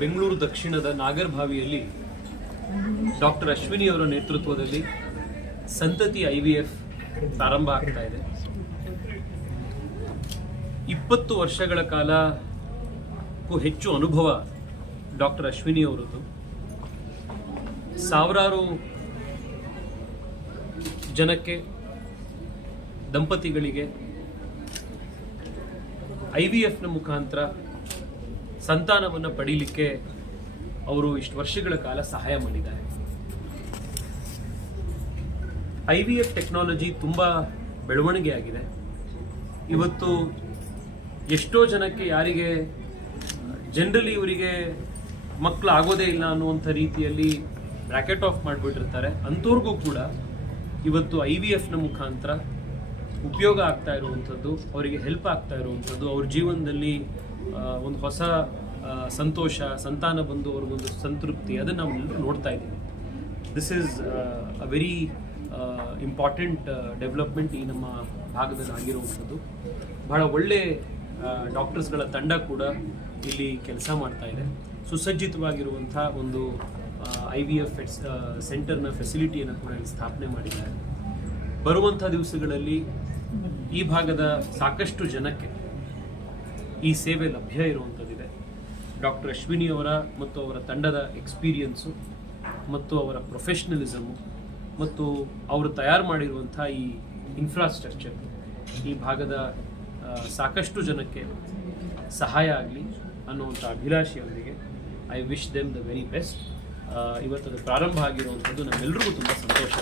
ಬೆಂಗಳೂರು ದಕ್ಷಿಣದ ನಾಗರಭಾವಿಯಲ್ಲಿ ಡಾಕ್ಟರ್ ಅಶ್ವಿನಿ ಅವರ ನೇತೃತ್ವದಲ್ಲಿ ಸಂತತಿ IVF ಪ್ರಾರಂಭ ಆಗ್ತಾ ಇದೆ. 20 ವರ್ಷಗಳ ಕಾಲಕ್ಕೂ ಹೆಚ್ಚು ಅನುಭವ ಡಾಕ್ಟರ್ ಅಶ್ವಿನಿ ಅವರದ್ದು. ಸಾವಿರಾರು ಜನಕ್ಕೆ, ದಂಪತಿಗಳಿಗೆ IVFನ ಮುಖಾಂತರ ಸಂತಾನವನ್ನು ಪಡೀಲಿಕ್ಕೆ ಅವರು ಇಷ್ಟು ವರ್ಷಗಳ ಕಾಲ ಸಹಾಯ ಮಾಡಿದ್ದಾರೆ. IVF ಟೆಕ್ನಾಲಜಿ ತುಂಬ ಬೆಳವಣಿಗೆ ಆಗಿದೆ. ಇವತ್ತು ಎಷ್ಟೋ ಜನಕ್ಕೆ, ಯಾರಿಗೆ ಜನರಲಿ ಇವರಿಗೆ ಮಕ್ಕಳು ಆಗೋದೇ ಇಲ್ಲ ಅನ್ನುವಂಥ ರೀತಿಯಲ್ಲಿ ಬ್ರ್ಯಾಕೆಟ್ ಆಫ್ ಮಾಡಿಬಿಟ್ಟಿರ್ತಾರೆ, ಅಂಥವ್ರಿಗೂ ಕೂಡ ಇವತ್ತು IVFನ ಮುಖಾಂತರ ಉಪಯೋಗ ಆಗ್ತಾ ಇರುವಂಥದ್ದು, ಅವರಿಗೆ ಹೆಲ್ಪ್ ಆಗ್ತಾ ಇರುವಂಥದ್ದು, ಅವ್ರ ಜೀವನದಲ್ಲಿ ಒಂದು ಹೊಸ ಸಂತೋಷ, ಸಂತಾನ ಬಂದು ಅವ್ರಿಗೊಂದು ಸಂತೃಪ್ತಿ, ಅದನ್ನು ನಾವೆಲ್ಲರೂ ನೋಡ್ತಾ ಇದ್ದೀವಿ. This is a very important development ಈ ನಮ್ಮ ಭಾಗದಲ್ಲಿ ಆಗಿರುವಂಥದ್ದು. ಬಹಳ ಒಳ್ಳೆ ಡಾಕ್ಟರ್ಸ್ಗಳ ತಂಡ ಕೂಡ ಇಲ್ಲಿ ಕೆಲಸ ಮಾಡ್ತಾ ಇದೆ. ಸುಸಜ್ಜಿತವಾಗಿರುವಂಥ ಒಂದು IVF ಸೆಂಟರ್ನ ಫೆಸಿಲಿಟಿಯನ್ನು ಕೂಡ ಇಲ್ಲಿ ಸ್ಥಾಪನೆ ಮಾಡಿದ್ದಾರೆ. ಬರುವಂಥ ದಿವಸಗಳಲ್ಲಿ ಈ ಭಾಗದ ಸಾಕಷ್ಟು ಜನಕ್ಕೆ ಈ ಸೇವೆ ಲಭ್ಯ ಇರುವಂಥದ್ದಿದೆ. ಡಾಕ್ಟರ್ ಅಶ್ವಿನಿ ಅವರ ಮತ್ತು ಅವರ ತಂಡದ ಎಕ್ಸ್ಪೀರಿಯನ್ಸು ಮತ್ತು ಅವರ ಪ್ರೊಫೆಷ್ನಲಿಸಮು ಮತ್ತು ಅವರು ತಯಾರು ಮಾಡಿರುವಂಥ ಈ ಇನ್ಫ್ರಾಸ್ಟ್ರಕ್ಚರ್ ಈ ಭಾಗದ ಸಾಕಷ್ಟು ಜನಕ್ಕೆ ಸಹಾಯ ಆಗಲಿ ಅನ್ನುವಂಥ ಅಭಿಲಾಷೆಯೊಂದಿಗೆ I wish them the very best. ಇವತ್ತದು ಪ್ರಾರಂಭ ಆಗಿರುವಂಥದ್ದು ನಮ್ಮೆಲ್ಲರಿಗೂ ತುಂಬ ಸಂತೋಷ.